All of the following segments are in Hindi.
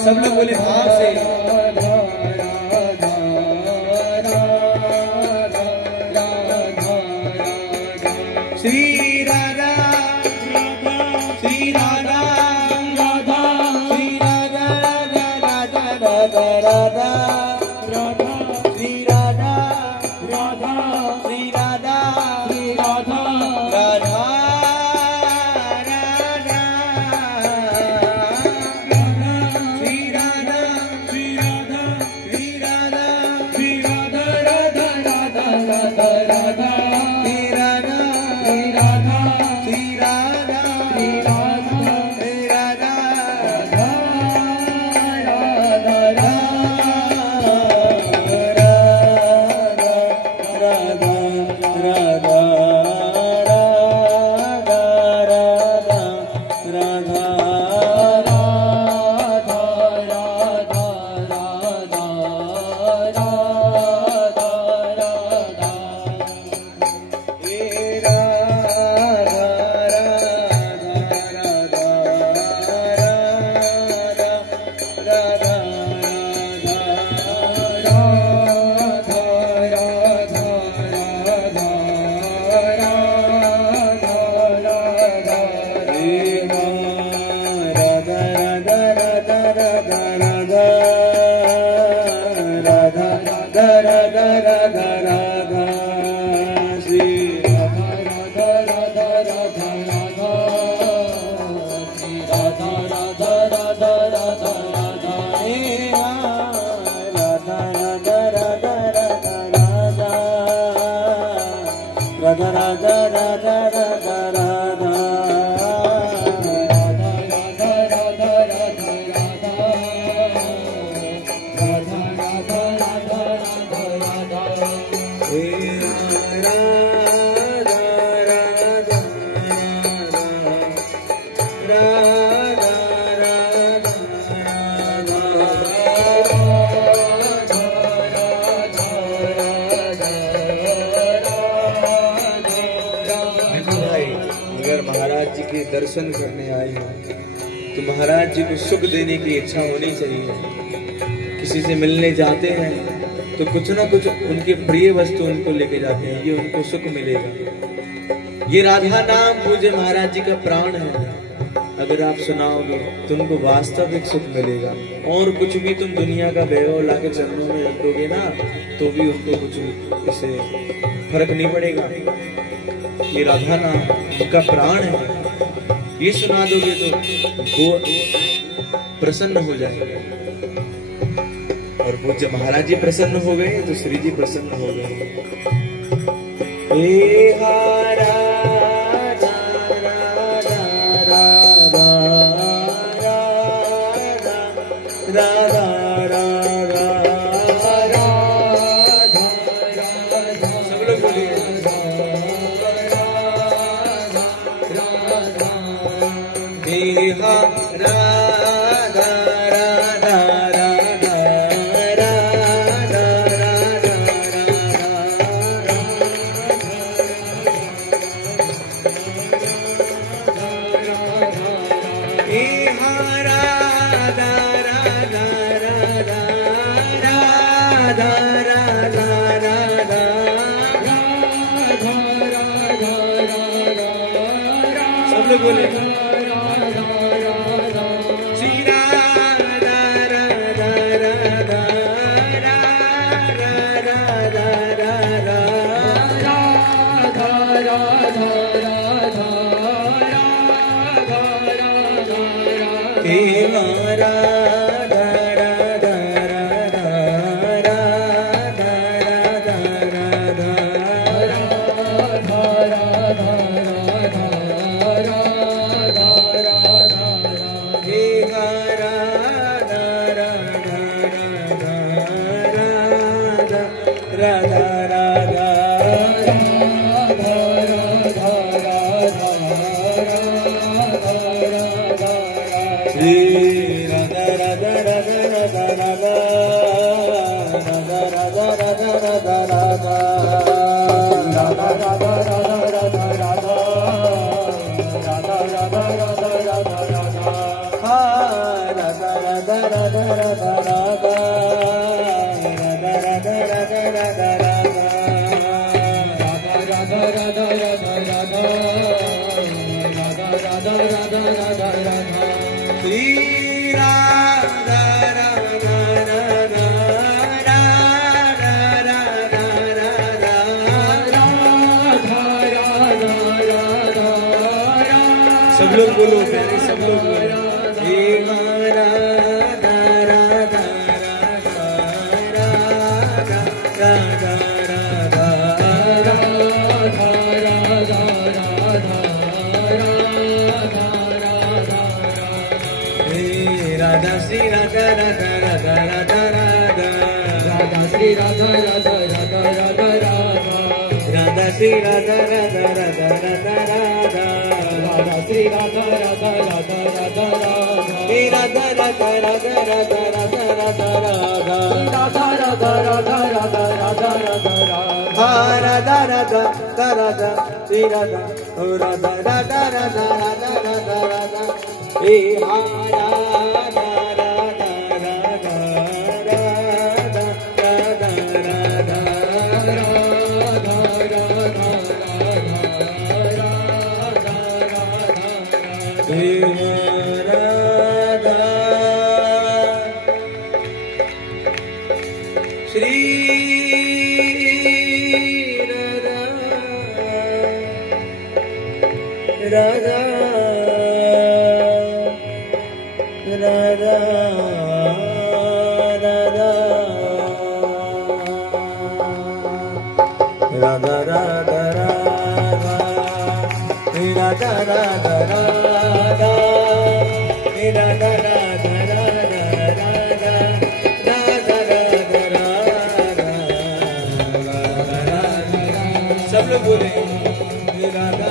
सब लोग बोले भाव से श्री राधा श्री राधा राधा श्री राधा राधा राधा राधा राधा राधा श्री राधा राधा श्री राधा श्री राधा राधा महाराज जी के दर्शन करने आई हो तो महाराज जी को सुख देने की इच्छा होनी चाहिए। किसी से मिलने जाते हैं तो कुछ ना कुछ उनके प्रिय वस्तु उनको लेके जाते हैं, ये उनको सुख मिलेगा। ये राधा नाम पूज्य महाराज जी का प्राण है, अगर आप सुनाओगे तो उनको वास्तविक सुख मिलेगा। और कुछ भी तुम दुनिया का वैभव लाके चरणों में रख दोगे ना तो भी उनको कुछ इससे फर्क नहीं पड़ेगा। ये राधा नाम उनका प्राण है, ये सुना दोगे तो वो प्रसन्न हो जाएगा। और पूज्य महाराज जी प्रसन्न हो गए तो श्री जी प्रसन्न हो गए। सब लोग हा राधा राधा राधा राधा राधा हे हा राधा राधा राधा राधा राधा राधा सब लोग बोले श्री राधा राधा राधा राधा राधा हे राधा राधा राधा राधा सब लोग बोलो प्यारे, सब लोग बोलो हे राधा राधा राधा राधा राधा राधा श्री राधा राधा राधा राधा राधा राधा श्री राधा राधा राधा राधा राधा राधा श्री राधा राधा राधा राधा राधा राधा श्री राधा राधा राधा राधा राधा हे राधा राधा राधा राधा राधा राधा राधा राधा राधा राधा राधा राधा राधा राधा राधा राधा राधा श्री राधा ओ राधा राधा राधा राधा राधा राधा हे राधा राधा राधा राधा राधा राधा श्री राधा राधा राधा राधा राधा राधा राधा राधा राधा सब लोग बोले Radha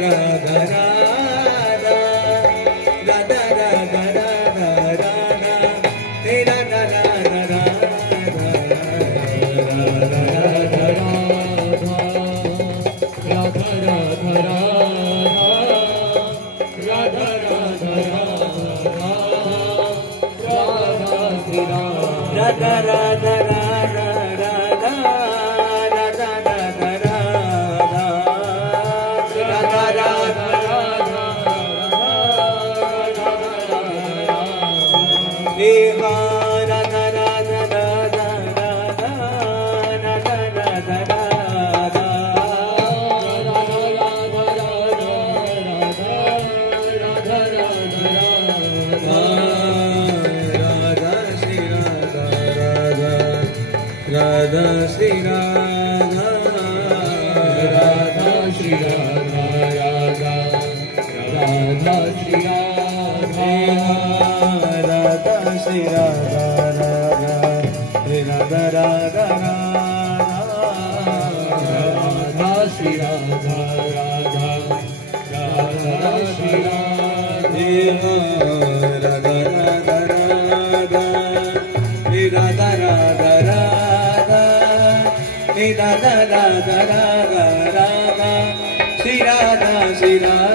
Radha Radha Radha Radha Radha Radha Shri Radha Radha Shri Radha Radha Radha Shri Radha Shri Radha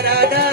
Radha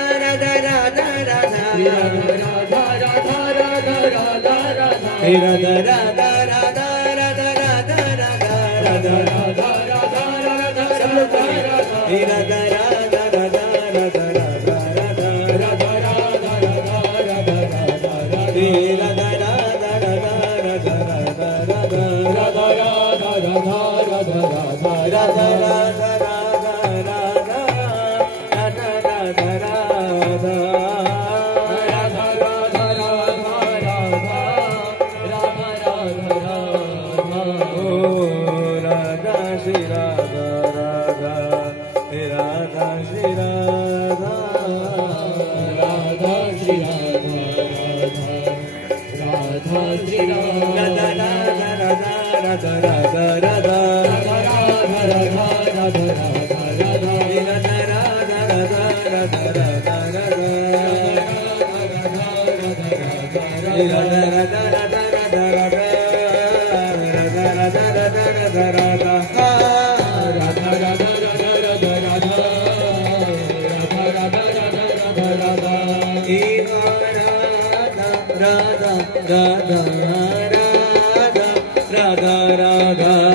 Radha Radha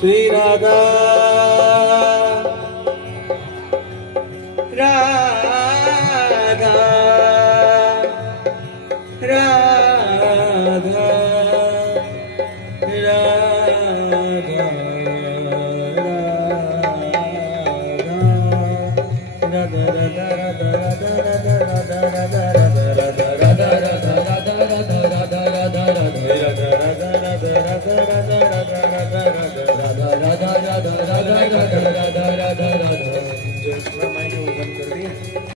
Shri Radha Radha